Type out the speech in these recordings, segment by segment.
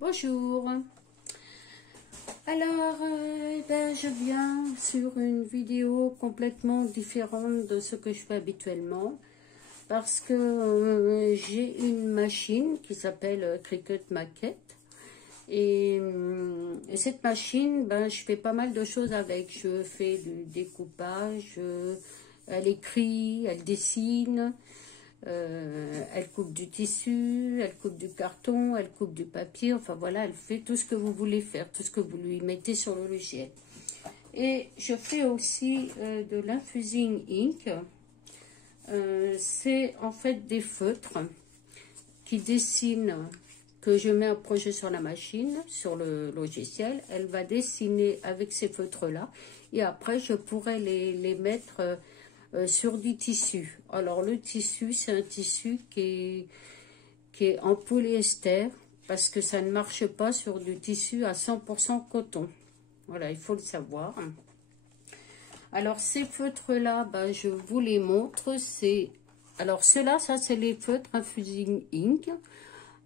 Bonjour. Alors, je viens sur une vidéo complètement différente de ce que je fais habituellement parce que j'ai une machine qui s'appelle Cricut Maquette et cette machine, je fais pas mal de choses avec. Je fais du découpage, elle écrit, elle dessine. Elle coupe du tissu, elle coupe du carton, elle coupe du papier, enfin voilà, elle fait tout ce que vous voulez faire, tout ce que vous lui mettez sur le logiciel. Et je fais aussi de l'infusing ink. C'est en fait des feutres qui dessinent, que je mets un projet sur la machine, sur le logiciel. Elle va dessiner avec ces feutres-là et après je pourrais les mettre sur du tissu. Alors le tissu, c'est un tissu qui est en polyester parce que ça ne marche pas sur du tissu à 100% coton. Voilà, il faut le savoir. Alors ces feutres-là, je vous les montre. Alors ceux-là, ça c'est les feutres Infusing Ink.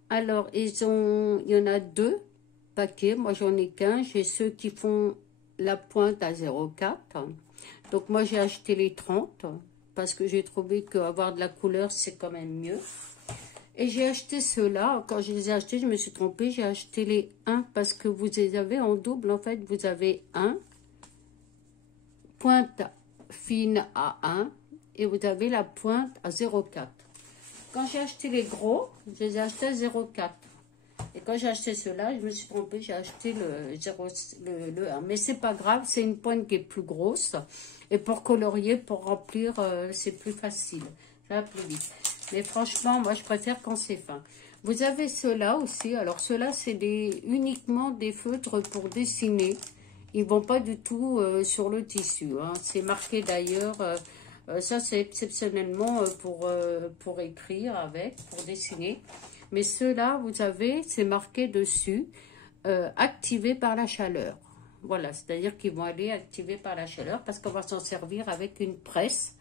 Alors il y en a 2 paquets. Moi j'en ai qu'un. J'ai ceux qui font la pointe à 0,4. Donc moi j'ai acheté les 30 parce que j'ai trouvé qu'avoir de la couleur c'est quand même mieux. Et j'ai acheté ceux-là. Quand je les ai achetés, je me suis trompée. J'ai acheté les 1 parce que vous les avez en double. En fait, vous avez 1 pointe fine à 1 et vous avez la pointe à 0,4. Quand j'ai acheté les gros, je les ai achetés à 0,4. Et quand j'ai acheté ceux-là, je me suis trompée, j'ai acheté le 1. Mais c'est pas grave, c'est une pointe qui est plus grosse. Et pour colorier, pour remplir, c'est plus facile. Ça va plus vite. Mais franchement, moi, je préfère quand c'est fin. Vous avez ceux-là aussi. Alors, ceux-là, c'est uniquement des feutres pour dessiner. Ils ne vont pas du tout sur le tissu. Hein. C'est marqué d'ailleurs... ça, c'est exceptionnellement pour écrire avec, pour dessiner. Mais ceux-là, vous avez, c'est marqué dessus, activés par la chaleur. Voilà, c'est-à-dire qu'ils vont aller activés par la chaleur parce qu'on va s'en servir avec une presse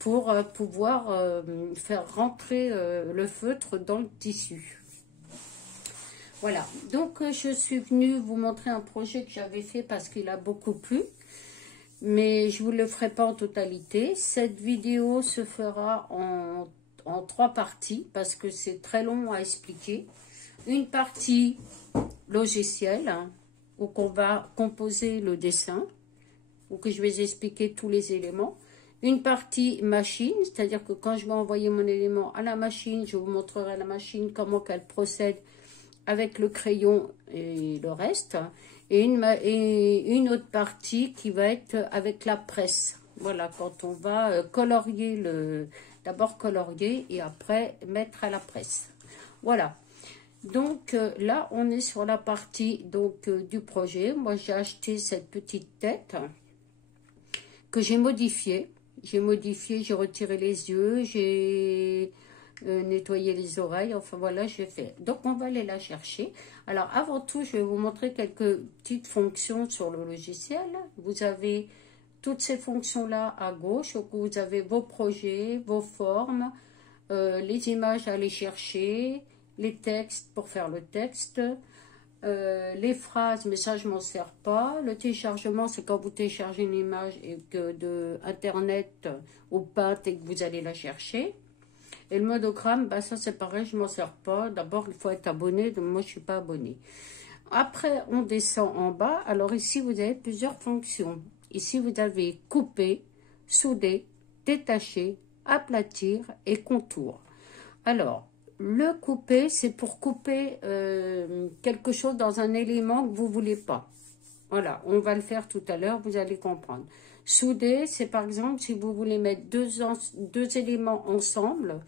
pour pouvoir faire rentrer le feutre dans le tissu. Voilà, donc je suis venue vous montrer un projet que j'avais fait parce qu'il a beaucoup plu. Mais je ne vous le ferai pas en totalité. Cette vidéo se fera en 3 parties parce que c'est très long à expliquer. Une partie logiciel, où on va composer le dessin, où que je vais expliquer tous les éléments. Une partie machine, c'est-à-dire que quand je vais envoyer mon élément à la machine, je vous montrerai à la machine comment qu'elle procède avec le crayon et le reste. Et une autre partie qui va être avec la presse. Voilà, quand on va colorier, d'abord colorier et après mettre à la presse. Voilà. Donc là, on est sur la partie du projet. Moi, j'ai acheté cette petite tête que j'ai modifiée. J'ai retiré les yeux, j'ai nettoyer les oreilles, enfin voilà, j'ai fait. Donc on va aller la chercher. Alors avant tout, je vais vous montrer quelques petites fonctions sur le logiciel. Vous avez toutes ces fonctions-là à gauche, où vous avez vos projets, vos formes, les images à aller chercher, les textes pour faire le texte, les phrases, mais ça je m'en sers pas. Le téléchargement, c'est quand vous téléchargez une image et que de internet ou Paint et que vous allez la chercher. Et le monogramme, ça c'est pareil, je m'en sers pas. D'abord, il faut être abonné, donc moi je suis pas abonné. Après, on descend en bas. Alors ici, vous avez plusieurs fonctions. Ici, vous avez couper, souder, détacher, aplatir et contour. Alors, le couper, c'est pour couper quelque chose dans un élément que vous voulez pas. Voilà, on va le faire tout à l'heure, vous allez comprendre. Souder, c'est par exemple si vous voulez mettre deux éléments ensemble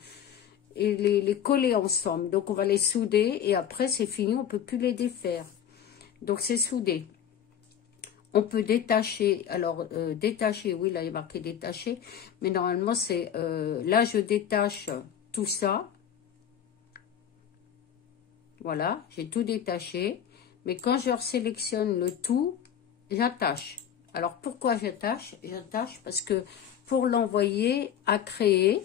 et les coller ensemble. Donc on va les souder et après c'est fini, on ne peut plus les défaire. Donc c'est souder. On peut détacher, alors détacher, oui là il est marqué détacher, mais normalement c'est, là je détache tout ça. Voilà, j'ai tout détaché. Mais quand je sélectionne le tout, j'attache. Alors, pourquoi j'attache? J'attache parce que pour l'envoyer à créer,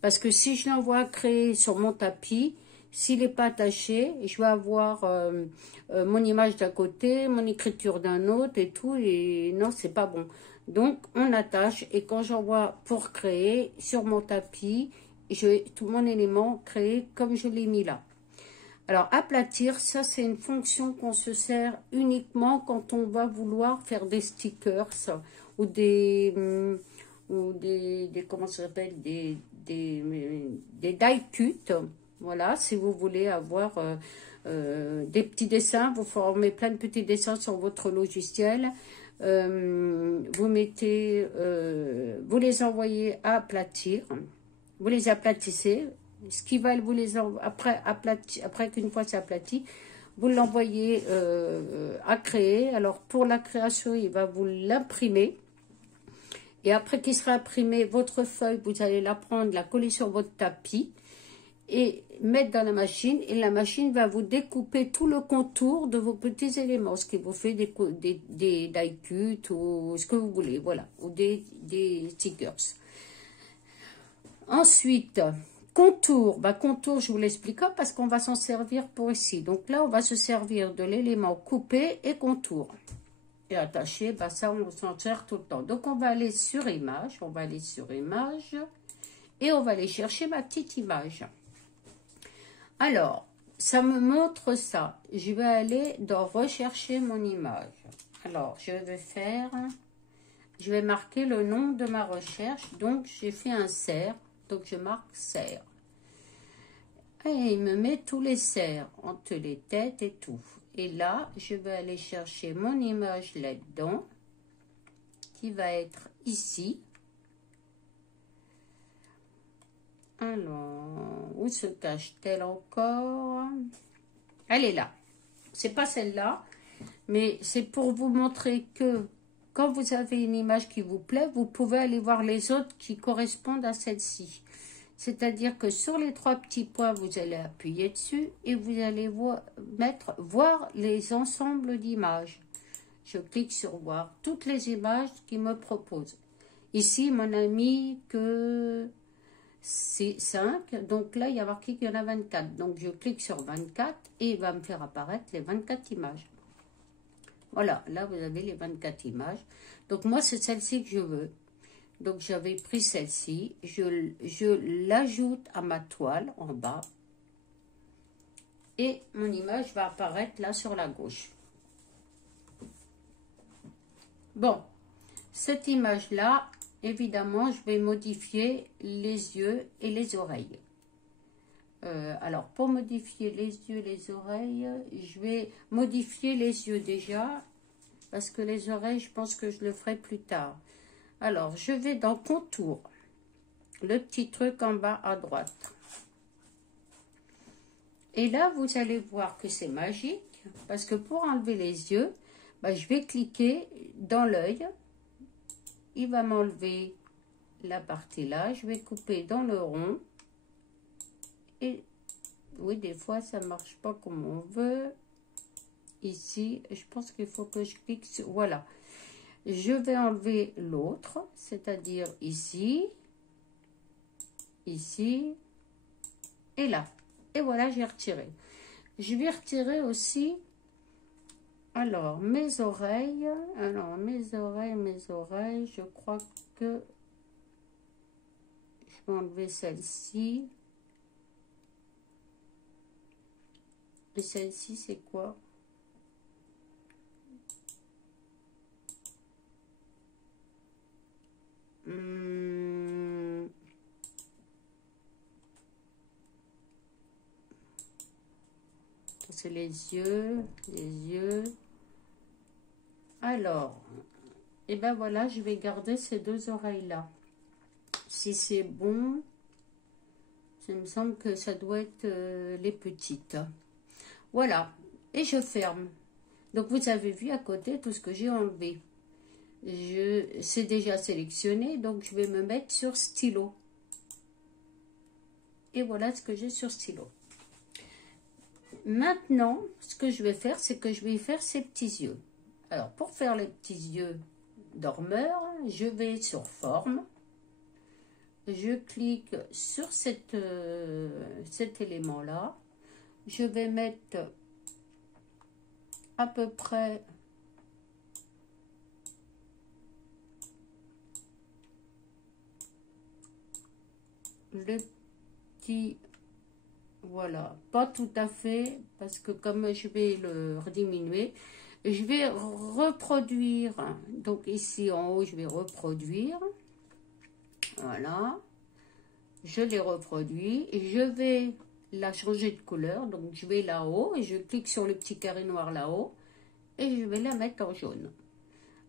parce que si je l'envoie à créer sur mon tapis, S'il n'est pas attaché, je vais avoir mon image d'un côté, mon écriture d'un autre et tout. Et non, c'est pas bon. Donc, on attache. Et quand j'envoie pour créer sur mon tapis, je vais tout mon élément créé comme je l'ai mis là. Alors, aplatir, ça, c'est une fonction qu'on se sert uniquement quand on va vouloir faire des stickers ou comment ça s'appelle, des die cuts. Voilà, si vous voulez avoir des petits dessins, vous formez plein de petits dessins sur votre logiciel. Vous mettez, vous les envoyez à aplatir, vous les aplatissez. Ce qui va vous les après qu'une fois c'est aplati, vous l'envoyez à créer. Alors pour la création, il va vous l'imprimer. Et après qu'il sera imprimé, votre feuille, vous allez la prendre, la coller sur votre tapis et mettre dans la machine. Et la machine va vous découper tout le contour de vos petits éléments. Ce qui vous fait des die cuts ou ce que vous voulez. Voilà. Ou des stickers. Ensuite, contour. Contour, je vous l'explique parce qu'on va s'en servir pour ici. Donc là, on va se servir de l'élément coupé et contour. Et attaché, ça, on s'en sert tout le temps. Donc, on va aller sur image. On va aller sur image. Et on va aller chercher ma petite image. Alors, ça me montre ça. Je vais aller dans rechercher mon image. Alors, je vais marquer le nom de ma recherche. Donc, j'ai fait un serre. Donc, je marque serre. Et il me met tous les serres entre les têtes et tout. Et là, je vais aller chercher mon image là-dedans, qui va être ici. Alors, où se cache-t-elle encore? Elle est là. C'est pas celle-là, mais c'est pour vous montrer que quand vous avez une image qui vous plaît, vous pouvez aller voir les autres qui correspondent à celle-ci. C'est-à-dire que sur les 3 petits points, vous allez appuyer dessus et vous allez voir les ensembles d'images. Je clique sur voir toutes les images qu'il me propose. Ici, mon ami que c'est 5. Donc là, il y a marqué qu'il y en a 24. Donc je clique sur 24 et il va me faire apparaître les 24 images. Voilà, là vous avez les 24 images. Donc moi, c'est celle-ci que je veux. Donc, j'avais pris celle-ci, je l'ajoute à ma toile en bas et mon image va apparaître là sur la gauche. Bon, cette image-là, évidemment, je vais modifier les yeux et les oreilles. Alors, pour modifier les yeux et les oreilles, je vais modifier les yeux déjà parce que les oreilles, je pense que je le ferai plus tard. Alors, je vais dans contour, le petit truc en bas à droite. Et là, vous allez voir que c'est magique, parce que pour enlever les yeux, je vais cliquer dans l'œil. Il va m'enlever la partie là. Je vais couper dans le rond. Et oui, des fois, ça ne marche pas comme on veut. Ici, je pense qu'il faut que je clique sur... Voilà. Je vais enlever l'autre, c'est-à-dire ici, ici et là. Et voilà, j'ai retiré. Je vais retirer aussi, alors, mes oreilles. Alors, mes oreilles, je crois que je vais enlever celle-ci. Et celle-ci, c'est quoi ? C'est les yeux, Alors, et ben voilà, je vais garder ces 2 oreilles-là. Si c'est bon, ça me semble que ça doit être les petites. Voilà, et je ferme. Donc, vous avez vu à côté tout ce que j'ai enlevé. C'est déjà sélectionné, donc je vais me mettre sur stylo. Et voilà ce que j'ai sur stylo. Maintenant, ce que je vais faire, c'est que je vais faire ces petits yeux. Alors, pour faire les petits yeux dormeurs, je vais sur forme. Je clique sur cet élément-là. je vais mettre à peu près le petit, voilà, pas tout à fait, parce que comme je vais le rediminuer, je vais reproduire, donc ici en haut, je vais reproduire, voilà, je l'ai reproduit, et je vais la changer de couleur, donc je vais là-haut, et je clique sur le petit carré noir là-haut, et je vais la mettre en jaune.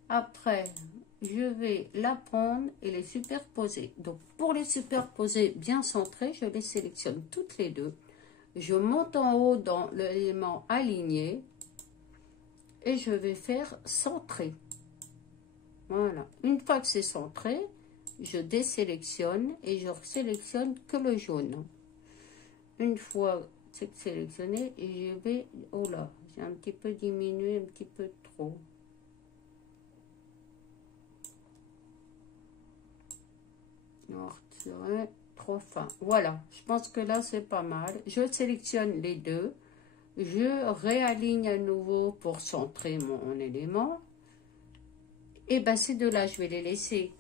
Après, je vais la prendre et les superposer. Donc, pour les superposer bien centrés, je les sélectionne toutes les deux. Je monte en haut dans l'élément aligné et je vais faire centrer. Voilà. Une fois que c'est centré, je désélectionne et je sélectionne que le jaune. Une fois c'est sélectionné, je vais... Oh là, j'ai un petit peu diminué, un petit peu trop. Trop fin. Voilà, je pense que là c'est pas mal. Je sélectionne les deux, je réaligne à nouveau pour centrer mon élément, et ben ces deux là je vais les laisser,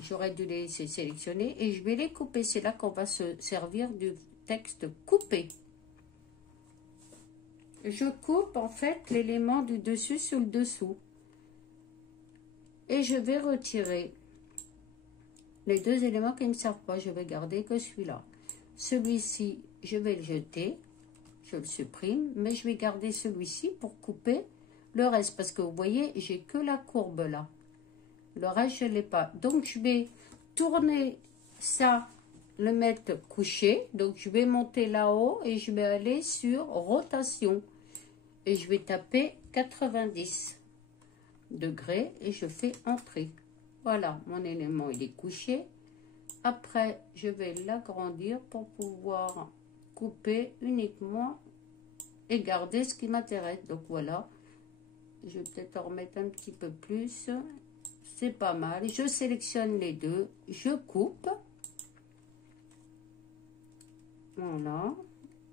j'aurais dû les laisser sélectionner et je vais les couper. C'est là qu'on va se servir du texte coupé. Je coupe en fait l'élément du dessus sur le dessous et je vais retirer les deux éléments qui ne me servent pas. Je vais garder que celui-là. Celui-ci, je vais le jeter. Je le supprime. Mais je vais garder celui-ci pour couper le reste. Parce que vous voyez, j'ai que la courbe là. Le reste, je ne l'ai pas. Donc, je vais tourner ça, le mettre couché. Donc, je vais monter là-haut et je vais aller sur rotation. Et je vais taper 90 degrés et je fais entrer. Voilà, mon élément, il est couché. Après, je vais l'agrandir pour pouvoir couper uniquement et garder ce qui m'intéresse. Donc, voilà. Je vais peut-être en remettre un petit peu plus. C'est pas mal. Je sélectionne les deux. Je coupe. Voilà.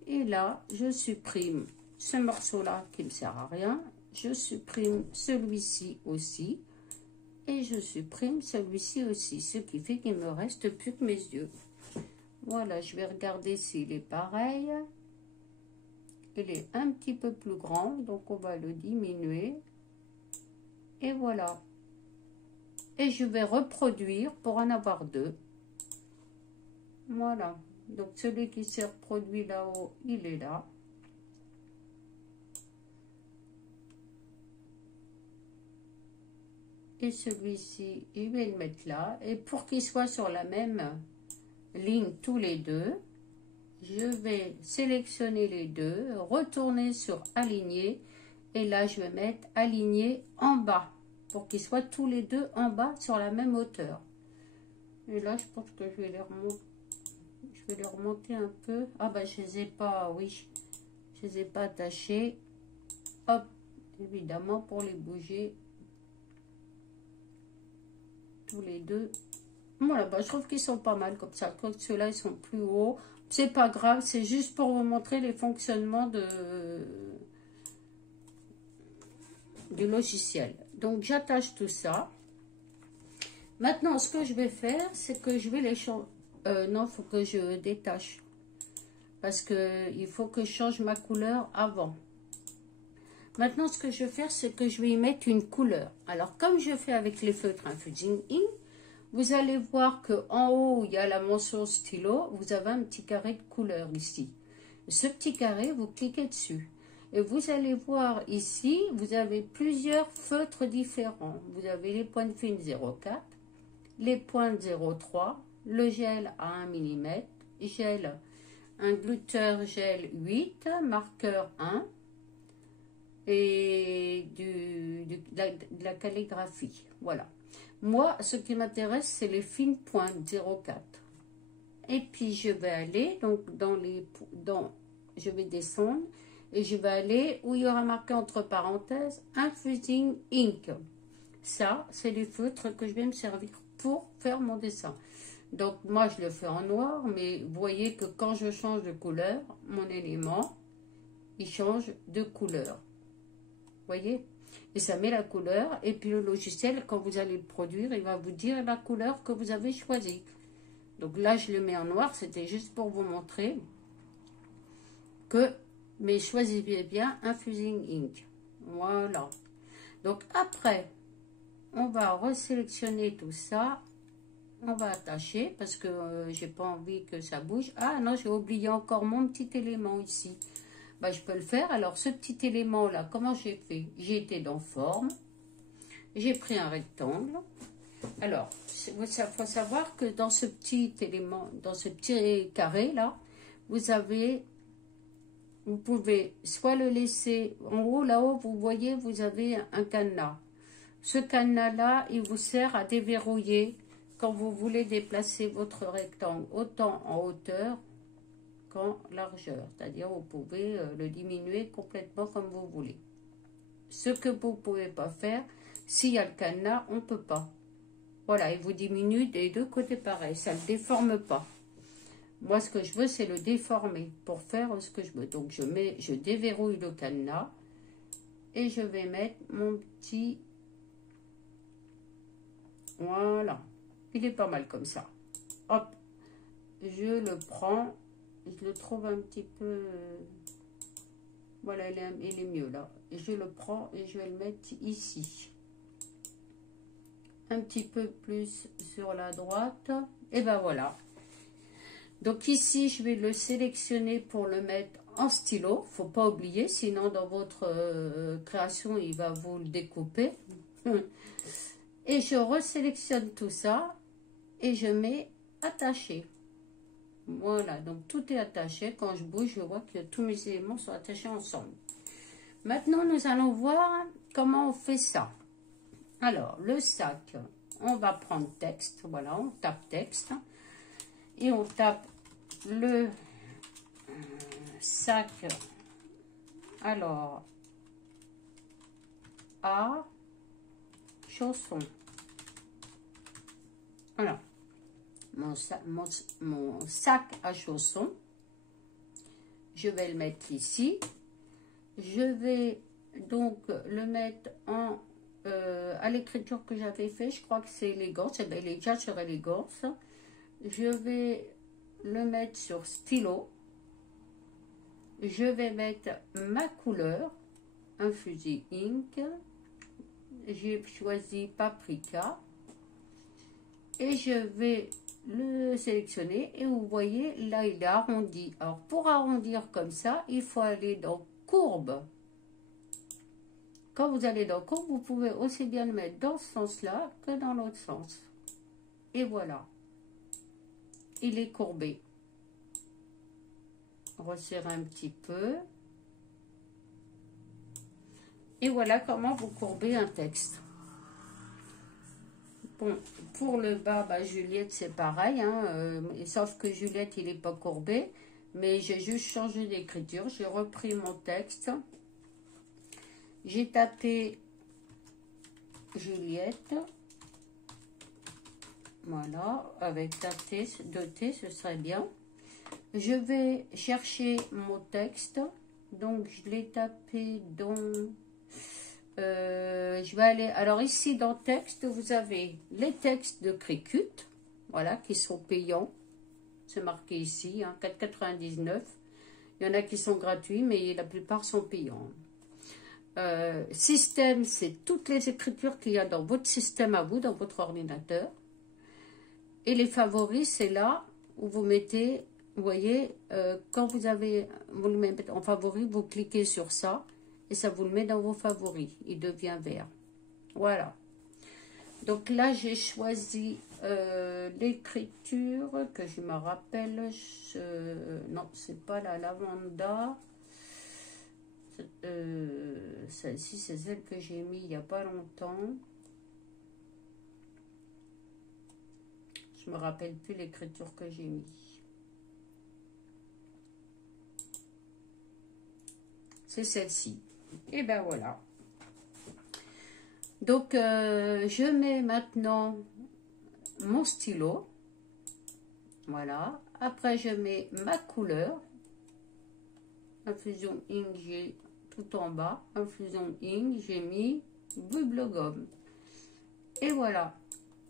Et là, je supprime ce morceau-là qui ne me sert à rien. Je supprime celui-ci aussi. Et je supprime celui-ci aussi, ce qui fait qu'il me reste plus que mes yeux. Voilà, je vais regarder s'il est pareil. Il est un petit peu plus grand, donc on va le diminuer. Et voilà. Et je vais reproduire pour en avoir deux. Voilà. Donc celui qui s'est reproduit là-haut, il est là. Et celui-ci, je vais le mettre là. Et pour qu'il soit sur la même ligne tous les deux, je vais sélectionner les deux, retourner sur aligner. Et là, je vais mettre aligner en bas. Pour qu'ils soient tous les deux en bas sur la même hauteur. Et là, je pense que je vais les remonter. Je vais les remonter un peu. Ah bah, je les ai pas, oui. Je les ai pas attachés. Hop, évidemment, pour les bouger. Tous les deux. Voilà, bah, je trouve qu'ils sont pas mal comme ça. Quoique ceux-là, ils sont plus hauts. C'est pas grave, c'est juste pour vous montrer les fonctionnements du logiciel. Donc, j'attache tout ça. Maintenant, ce que je vais faire, c'est que je vais les changer. Non, il faut que je détache. Parce que il faut que je change ma couleur avant. Maintenant, ce que je vais faire, c'est que je vais y mettre une couleur. Alors, comme je fais avec les feutres Infusing Ink, vous allez voir qu'en haut, il y a la mention stylo. Vous avez un petit carré de couleur ici. Ce petit carré, vous cliquez dessus. Et vous allez voir ici, vous avez plusieurs feutres différents. Vous avez les points de fine 0,4, les points 0,3, le gel à 1 mm, gel, un glitter gel 8, marqueur 1, et de la calligraphie. Voilà. Moi, ce qui m'intéresse, c'est les fines pointes 0,4. Et puis, je vais aller, donc, je vais descendre, et je vais aller où il y aura marqué entre parenthèses, Infusing Ink. Ça, c'est les feutres que je vais me servir pour faire mon dessin. Donc, moi, je le fais en noir, mais vous voyez que quand je change de couleur, mon élément, il change de couleur. Vous voyez? Et ça met la couleur. Et puis, le logiciel, quand vous allez le produire, il va vous dire la couleur que vous avez choisie. Donc là, je le mets en noir. C'était juste pour vous montrer que, mais choisissez bien Infusing Ink. Voilà. Donc, après, on va resélectionner tout ça. On va attacher parce que j'ai pas envie que ça bouge. Ah non, j'ai oublié encore mon petit élément ici. Bah, je peux le faire. Alors, ce petit élément-là, comment j'ai fait? J'ai été dans Forme. J'ai pris un rectangle. Alors, il faut savoir que dans ce petit élément, dans ce petit carré-là, vous pouvez soit le laisser en haut, là-haut, vous voyez, vous avez un cadenas. Ce cadenas-là, il vous sert à déverrouiller quand vous voulez déplacer votre rectangle autant en hauteur qu'en largeur. C'est-à-dire, vous pouvez le diminuer complètement comme vous voulez. Ce que vous ne pouvez pas faire, s'il y a le cadenas, on ne peut pas. Voilà, il vous diminue des deux côtés pareil. Ça ne le déforme pas. Moi, ce que je veux, c'est le déformer pour faire ce que je veux. Donc, je déverrouille le cadenas et je vais mettre mon petit... Voilà. Il est pas mal comme ça. Hop. Je le prends. Je le trouve un petit peu... Voilà, il est mieux là. Et je le prends et je vais le mettre ici. Un petit peu plus sur la droite. Et ben voilà. Donc ici, je vais le sélectionner pour le mettre en stylo. Faut pas oublier, sinon dans votre création, il va vous le découper. Et je resélectionne tout ça et je mets attaché. Voilà, donc tout est attaché. Quand je bouge, je vois que tous mes éléments sont attachés ensemble. Maintenant, nous allons voir comment on fait ça. Alors, le sac, on va prendre texte. Voilà, on tape texte. Et on tape le sac. Alors, à chaussons. Voilà. Mon sac à chaussons. Je vais le mettre ici. Je vais donc le mettre en à l'écriture que j'avais fait. Je crois que c'est élégance. Il est déjà sur élégance. Je vais le mettre sur stylo. Je vais mettre ma couleur, Infusing Ink. J'ai choisi Paprika. Et je vais le sélectionner. Et vous voyez, là, il est arrondi. Alors, pour arrondir comme ça, il faut aller dans Courbe. Quand vous allez dans Courbe, vous pouvez aussi bien le mettre dans ce sens-là que dans l'autre sens. Et voilà. Il est courbé. Resserre un petit peu. Et voilà comment vous courbez un texte. Bon, pour le bas, bah, Juliette, c'est pareil. Hein, sauf que Juliette, il n'est pas courbé. Mais j'ai juste changé d'écriture. J'ai repris mon texte. J'ai tapé Juliette. Voilà, avec tapé, 2T, ce serait bien. Je vais chercher mon texte. Donc, je l'ai tapé dans... je vais aller... Alors, ici, dans texte, vous avez les textes de Cricut. Voilà, qui sont payants. C'est marqué ici, hein, 4,99. Il y en a qui sont gratuits, mais la plupart sont payants. Système, c'est toutes les écritures qu'il y a dans votre système à vous, dans votre ordinateur. Et les favoris, c'est là où vous mettez, vous voyez, quand vous le mettez en favoris, vous cliquez sur ça et ça vous le met dans vos favoris. Il devient vert. Voilà. Donc là, j'ai choisi l'écriture que je me rappelle. Non, c'est pas la lavanda. Celle-ci, c'est celle que j'ai mis il n'y a pas longtemps. Je me rappelle plus l'écriture que j'ai mis. C'est celle-ci. Et ben voilà. Donc, je mets maintenant mon stylo. Voilà. Après, je mets ma couleur. Infusion ink, j'ai tout en bas. Infusion ink, j'ai mis Bubble Gum. Et voilà.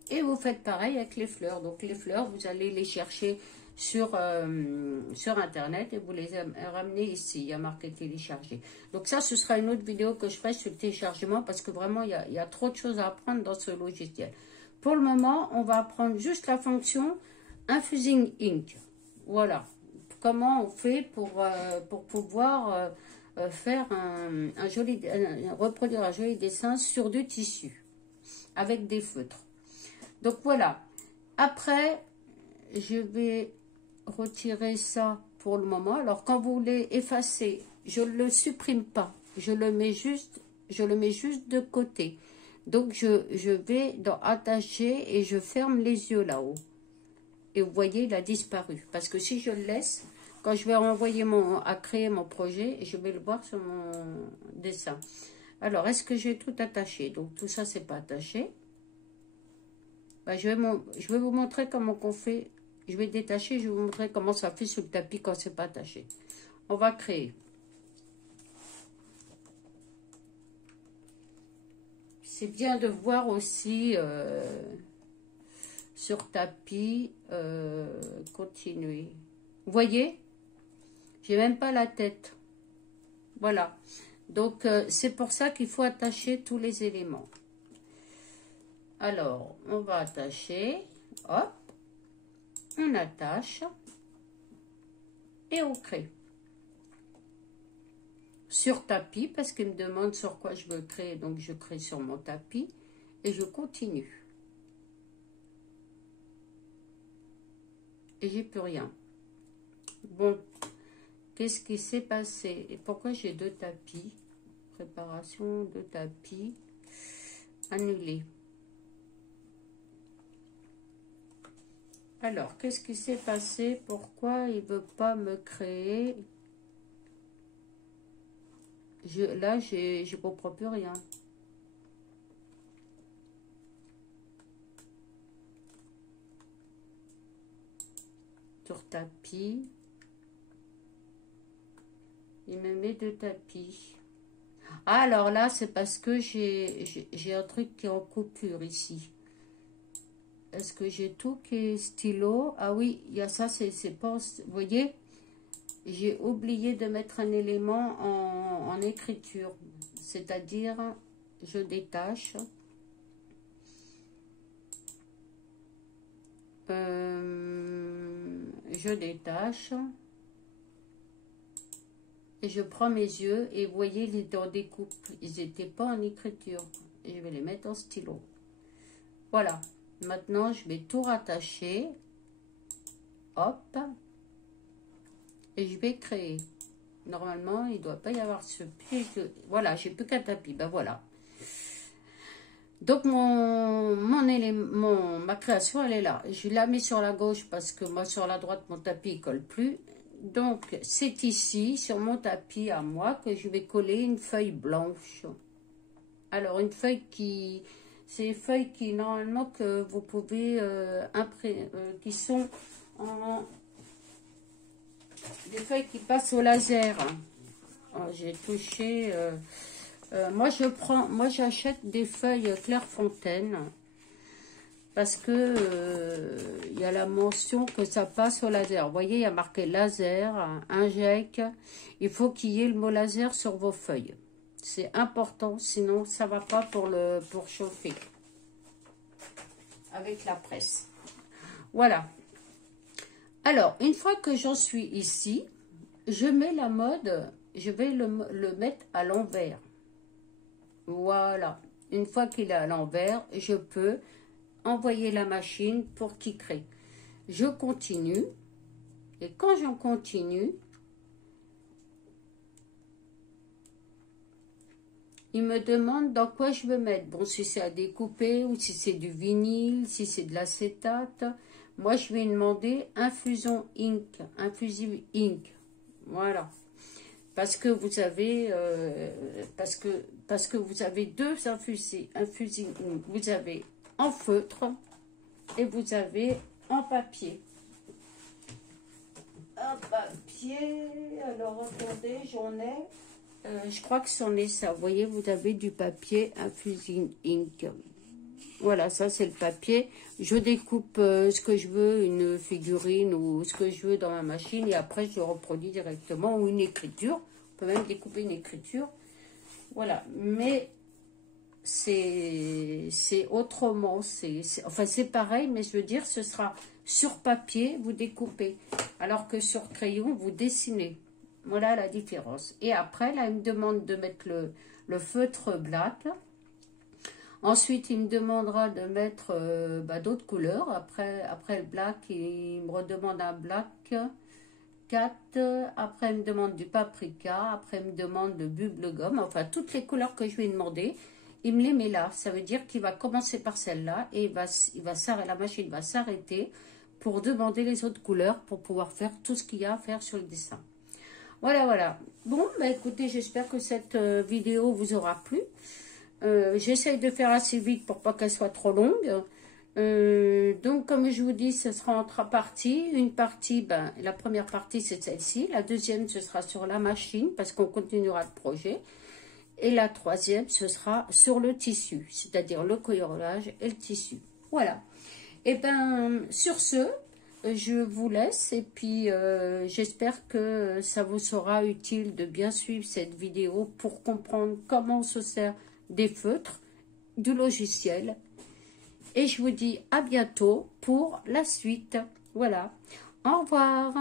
Et vous faites pareil avec les fleurs. Donc les fleurs, vous allez les chercher sur internet et vous les ramenez ici. Il y a marqué télécharger. Donc ça, ce sera une autre vidéo que je ferai sur le téléchargement parce que vraiment, il y a trop de choses à apprendre dans ce logiciel. Pour le moment, on va apprendre juste la fonction Infusing Ink. Voilà. Comment on fait pour pouvoir faire reproduire un joli dessin sur du tissu avec des feutres. Donc voilà. Après, je vais retirer ça pour le moment. Alors quand vous voulez effacer, je ne le supprime pas. Je le mets juste de côté. Donc je vais dans attacher et je ferme les yeux là-haut. Et vous voyez, il a disparu. Parce que si je le laisse, quand je vais renvoyer à créer mon projet, je vais le voir sur mon dessin. Alors, est-ce que j'ai tout attaché? Donc tout ça, c'est pas attaché. Ben, je vais vous montrer comment on fait. Je vais détacher, je vais vous montrer comment ça fait sur le tapis quand c'est pas attaché. On va créer. C'est bien de voir aussi sur tapis continuer. Vous voyez, j'ai même pas la tête. Voilà. Donc c'est pour ça qu'il faut attacher tous les éléments. Alors, on va attacher, hop, on attache et on crée. Sur tapis, parce qu'il me demande sur quoi je veux créer, donc je crée sur mon tapis et je continue. Et j'ai plus rien. Bon, qu'est-ce qui s'est passé et pourquoi j'ai deux tapis? Préparation de tapis, annulé. Alors, qu'est-ce qui s'est passé? Pourquoi il ne veut pas me créer? Là, je ne comprends plus rien. Sur tapis. Il me met deux tapis. Ah, alors là, c'est parce que j'ai un truc qui est en coupure ici. Est-ce que j'ai tout qui est stylo? Ah oui, il y a ça, c'est pas... Vous voyez, j'ai oublié de mettre un élément en écriture. C'est-à-dire, je détache. Je détache. Et je prends mes yeux et vous voyez, ils étaient en découpe. Ils n'étaient pas en écriture. Et je vais les mettre en stylo. Voilà. Maintenant, je vais tout rattacher. Hop. Et je vais créer. Normalement, il ne doit pas y avoir ce pied. Voilà, j'ai plus qu'un tapis. Ben voilà. Donc, ma création, elle est là. Je la mets sur la gauche parce que moi, sur la droite, mon tapis ne colle plus. Donc, c'est ici, sur mon tapis à moi, que je vais coller une feuille blanche. Alors, une feuille qui... C'est des feuilles qui, normalement, que vous pouvez qui sont en... Des feuilles qui passent au laser. Oh, j'ai touché... moi, j'achète des feuilles Clairefontaine. Parce que il y a la mention que ça passe au laser. Vous voyez, il y a marqué laser, injecte. Il faut qu'il y ait le mot laser sur vos feuilles. C'est important, sinon ça ne va pas pour chauffer avec la presse. Voilà. Alors, une fois que j'en suis ici, je mets la mode, je vais le mettre à l'envers. Voilà. Une fois qu'il est à l'envers, je peux envoyer la machine pour qu'il crée. Je continue. Et quand j'en continue, il me demande dans quoi je veux mettre. Bon, si c'est à découper ou si c'est du vinyle, si c'est de l'acétate. Moi, je vais demander infusion ink, infusive ink. Voilà. Parce que vous avez, parce que vous avez deux infusing ink. Vous avez en feutre et vous avez en papier. papier. Alors, attendez, j'en ai. Je crois que c'en est ça. Vous voyez, vous avez du papier Infusing Ink. Voilà, ça c'est le papier. Je découpe ce que je veux, une figurine ou ce que je veux dans ma machine. Et après, je reproduis directement ou une écriture. On peut même découper une écriture. Voilà, mais c'est autrement. Enfin, c'est pareil, mais je veux dire, ce sera sur papier, vous découpez. Alors que sur crayon, vous dessinez. Voilà la différence. Et après, là, il me demande de mettre le feutre black. Ensuite, il me demandera de mettre d'autres couleurs. Après le black, il me redemande un black 4. Après, il me demande du paprika. Après, il me demande de bubblegum. Enfin, toutes les couleurs que je lui ai demandé, il me les met là. Ça veut dire qu'il va commencer par celle-là et la machine va s'arrêter pour demander les autres couleurs pour pouvoir faire tout ce qu'il y a à faire sur le dessin. Voilà, voilà. Bon, bah écoutez, j'espère que cette vidéo vous aura plu. J'essaye de faire assez vite pour pas qu'elle soit trop longue. Donc, comme je vous dis, ce sera en 3 parties. Une partie, la première partie, c'est celle-ci. La deuxième, ce sera sur la machine, parce qu'on continuera le projet. Et la troisième, ce sera sur le tissu, c'est-à-dire le coloriage et le tissu. Voilà. Et bien, sur ce, je vous laisse. Et puis, j'espère que ça vous sera utile de bien suivre cette vidéo pour comprendre comment on se sert des feutres, du logiciel. Et je vous dis à bientôt pour la suite. Voilà. Au revoir.